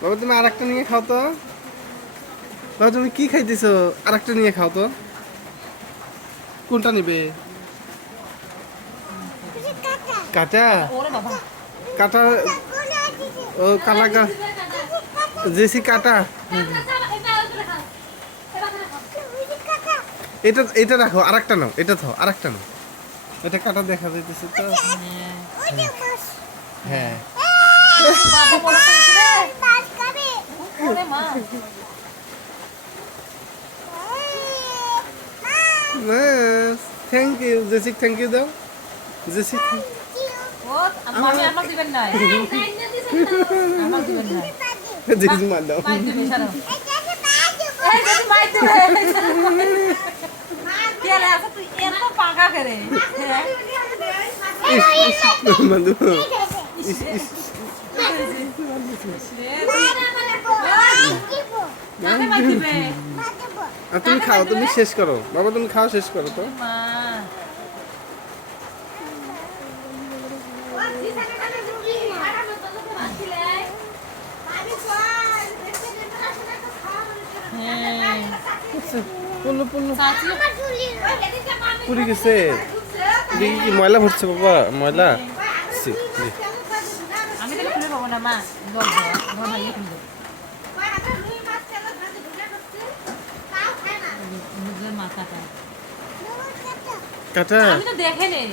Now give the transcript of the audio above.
বাবা তুমি আরেকটা নিয়ে খাও তো। বাবা তুমি কি খাইতেছো? আরেকটা নিয়ে খাও তো। কোনটা নিবে? কাঁচা? ওরে বাবা কাঁটা? ও কালা জেসি কাঁটা। এটা এটা রাখো, আরেকটা নাও, এটা থাও, আরেকটা নাও। এটা কাঁটা দেখা যাইতেছে তো। হ্যাঁ বাবা পড়ে পড়েছে রে ওরে মা thank you Jessie, thank you দাও জেসি। ও আমি আমাকে দিবেন না আমাকে দিবেন না জেসি মার দাও। মাইর দিবে সারো এই যদি মাইর দিবে কে রে আসা তুই এত পাকা করে বন্ধু কাকে মাইর দিবে তুমি খাও, তুমি শেষ করো বাবা, তুমি খাওয়া শেষ করো তো। মা হ্যাঁ পড়লো পড়লো, চাচি পুড়ে গেছে। দেখি কি ময়লা ভরছে বাবা, ময়লা। ছি, জি। আমি তাহলে খুলে পাবো না মা ধর ধর ভাইয়া খুলবে নিজের মাথাটা কাঁটা? আমি তো দেখে নেই